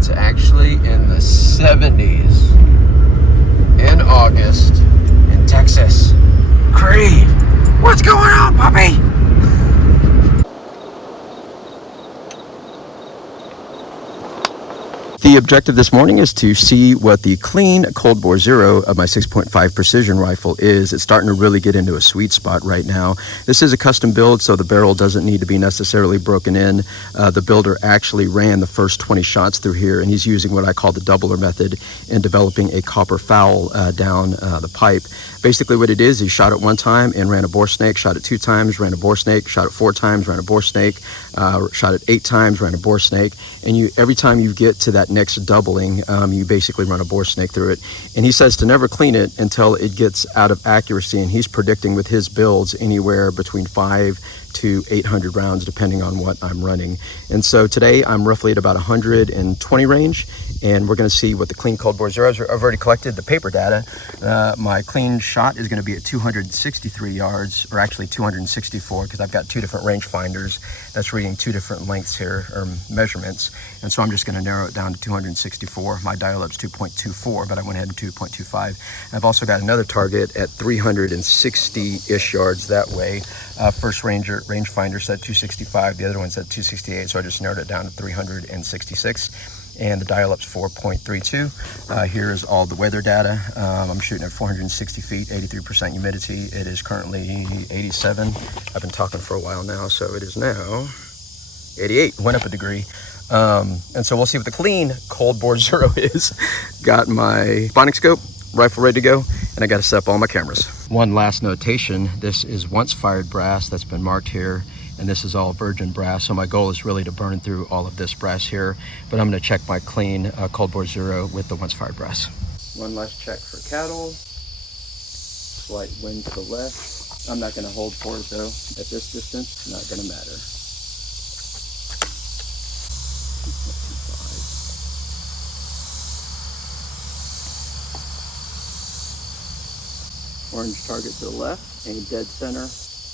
It's actually in the 70s in August in Texas. Creed, what's going on, puppy? The objective this morning is to see what the clean cold bore zero of my 6.5 precision rifle is. It's starting to really get into a sweet spot right now. This is a custom build, so the barrel doesn't need to be necessarily broken in. The builder actually ran the first 20 shots through here, and he's using what I call the doubler method in developing a copper foul down the pipe. Basically what it is, he shot it one time and ran a bore snake, shot it 2 times, ran a bore snake, shot it 4 times, ran a bore snake, shot it 8 times, ran a bore snake, and every time you get to that next doubling, you basically run a bore snake through it. And he says to never clean it until it gets out of accuracy, and he's predicting with his builds anywhere between 5 to 800 rounds depending on what I'm running. And so today I'm roughly at about 120 range, and we're going to see what the clean cold bore zeros are. I've already collected the paper data. My clean shot is going to be at 263 yards, or actually 264, because I've got 2 different range finders that's reading 2 different lengths here, or measurements. And so I'm just going to narrow it down to 264. My dial-up's 2.24, but I went ahead and 2.25. I've also got another target at 360-ish yards that way. First rangefinder said 265, the other one said 268, so I just narrowed it down to 366. And the dial-up's 4.32. Here's all the weather data. I'm shooting at 460 feet, 83% humidity. It is currently 87. I've been talking for a while now, so it is now 88. Went up a degree. And so we'll see what the clean cold bore zero is. Got my spotting scope, rifle ready to go, and I got to set up all my cameras. One last notation, this is once fired brass that's been marked here, and this is all virgin brass, so my goal is really to burn through all of this brass here, but I'm going to check my clean cold bore zero with the once fired brass. One last check for cattle. Slight wind to the left. I'm not going to hold for it though at this distance, not going to matter. 2.25. Orange target to the left, aim dead center,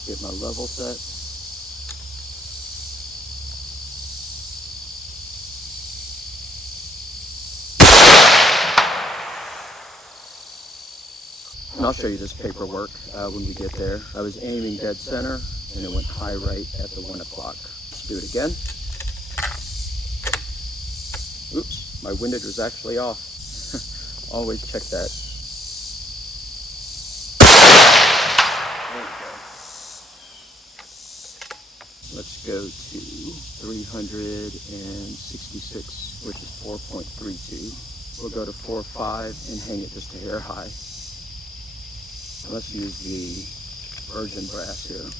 get my level set. And I'll show you this paperwork when we get there. I was aiming dead center and it went high right at the 1 o'clock. Let's do it again. Oops, my windage was actually off. Always check that. There we go. Let's go to 366, which is 4.32. We'll go to 4.5 and hang it just a hair high. Let's use the virgin brass here.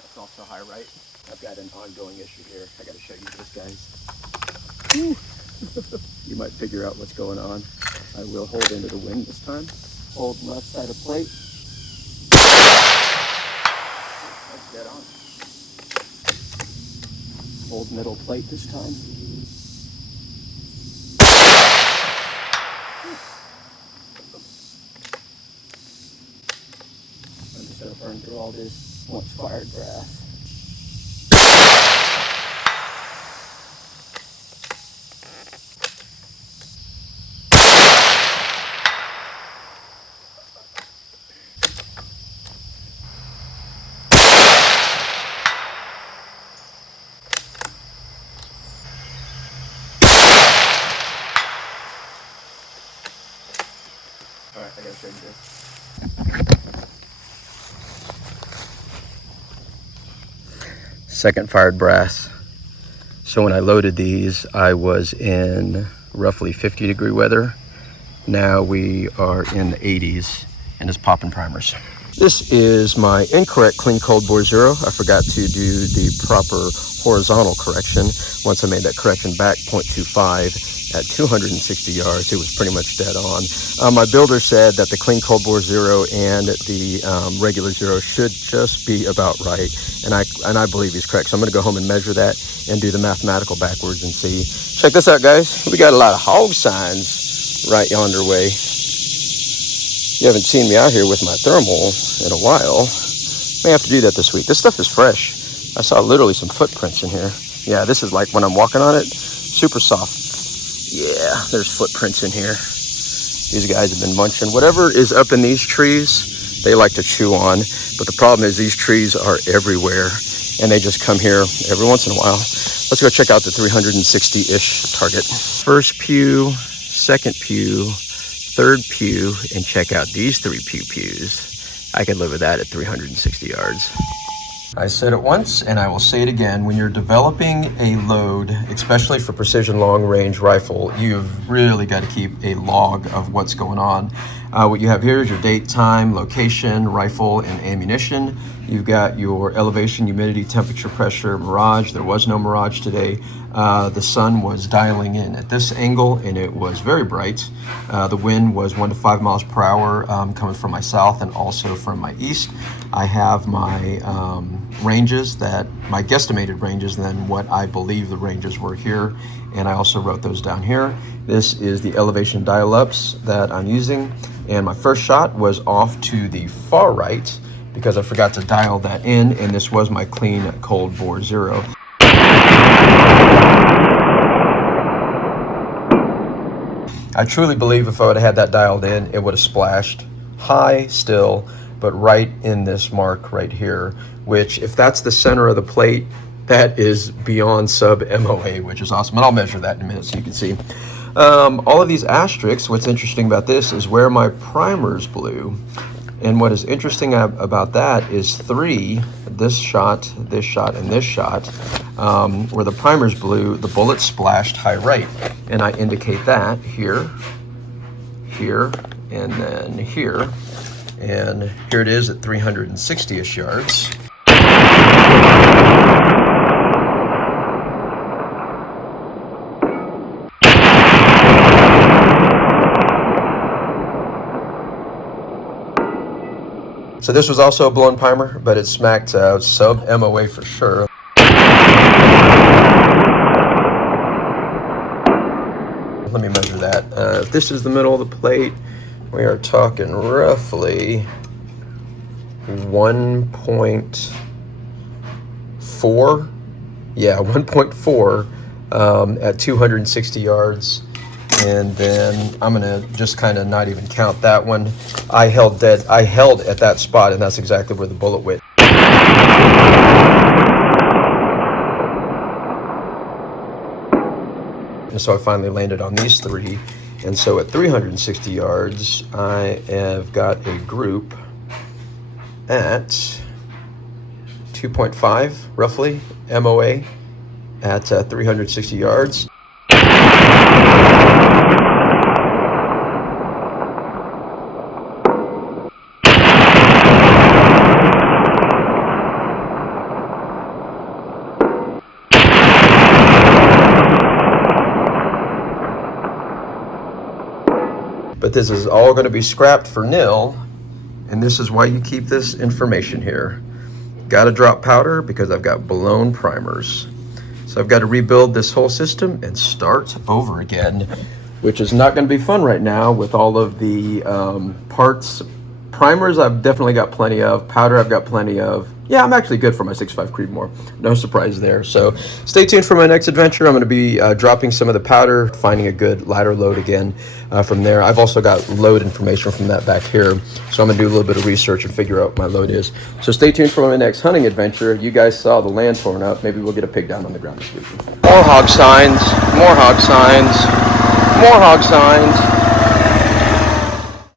That's also high right. I've got an ongoing issue here. I got to show you this, guys. You might figure out what's going on. I will hold into the wind this time. Hold left side of plate. That's dead on. Hold middle plate this time. I'm just going to burn through all this once fired brass. All right, I gotta show you this. Second fired brass. So when I loaded these, I was in roughly 50-degree weather. Now we are in the 80s, and it's popping primers. This is my incorrect clean cold bore zero. I forgot to do the proper horizontal correction. Once I made that correction back 0.25 at 260 yards, it was pretty much dead on. My builder said that the clean cold bore zero and the regular zero should just be about right, and I believe he's correct. So I'm going to go home and measure that and do the mathematical backwards and see. Check this out, guys. We got a lot of hog signs right yonder way. You haven't seen me out here with my thermal in a while. May have to do that this week. This stuff is fresh. I saw literally some footprints in here. Yeah, this is like when I'm walking on it, super soft. Yeah, there's footprints in here. These guys have been munching. Whatever is up in these trees, they like to chew on. But the problem is these trees are everywhere, and they just come here every once in a while. Let's go check out the 360-ish target. First pew, second pew, third pew, and check out these 3 pews. I could live with that at 360 yards. I said it once and I will say it again. When you're developing a load, especially for precision long range rifle, you've really got to keep a log of what's going on. What you have here is your date, time, location, rifle, and ammunition. You've got your elevation, humidity, temperature, pressure, mirage. There was no mirage today. The sun was dialing in at this angle and it was very bright. The wind was 1 to 5 miles per hour coming from my south and also from my east. I have my ranges, my guesstimated ranges, and then what I believe the ranges were here. And I also wrote those down here. This is the elevation dial-ups that I'm using. And my first shot was off to the far right because I forgot to dial that in, and this was my clean cold bore 0. I truly believe if I would have had that dialed in, it would have splashed high still, but right in this mark right here, which if that's the center of the plate, that is beyond sub MOA, which is awesome. And I'll measure that in a minute so you can see. All of these asterisks, what's interesting about this is where my primers blew. And what is interesting about that is 3, this shot, and this shot, where the primers blew, the bullet splashed high right. And I indicate that here, here, and then here. And here it is at 360-ish yards. So this was also a blown primer, but it smacked sub MOA for sure. Let me measure that. If this is the middle of the plate, we are talking roughly 1.4. Yeah, 1.4 at 260 yards. And then I'm gonna just kind of not even count that one. I held at that spot, and that's exactly where the bullet went. And so I finally landed on these 3. And so at 360 yards, I have got a group at 2.5, roughly, MOA at 360 yards. But this is all going to be scrapped for nil, and this is why you keep this information here. Got to drop powder because I've got blown primers. So I've got to rebuild this whole system and start over again, which is not going to be fun right now with all of the parts. Primers I've definitely got plenty of. Powder I've got plenty of. Yeah, I'm actually good for my 6.5 Creedmoor. No surprise there. So stay tuned for my next adventure. I'm going to be dropping some of the powder, finding a good ladder load again from there. I've also got load information from that back here. So I'm going to do a little bit of research and figure out what my load is. So stay tuned for my next hunting adventure. You guys saw the land torn up. Maybe we'll get a pig down on the ground this week. More hog signs, more hog signs, more hog signs.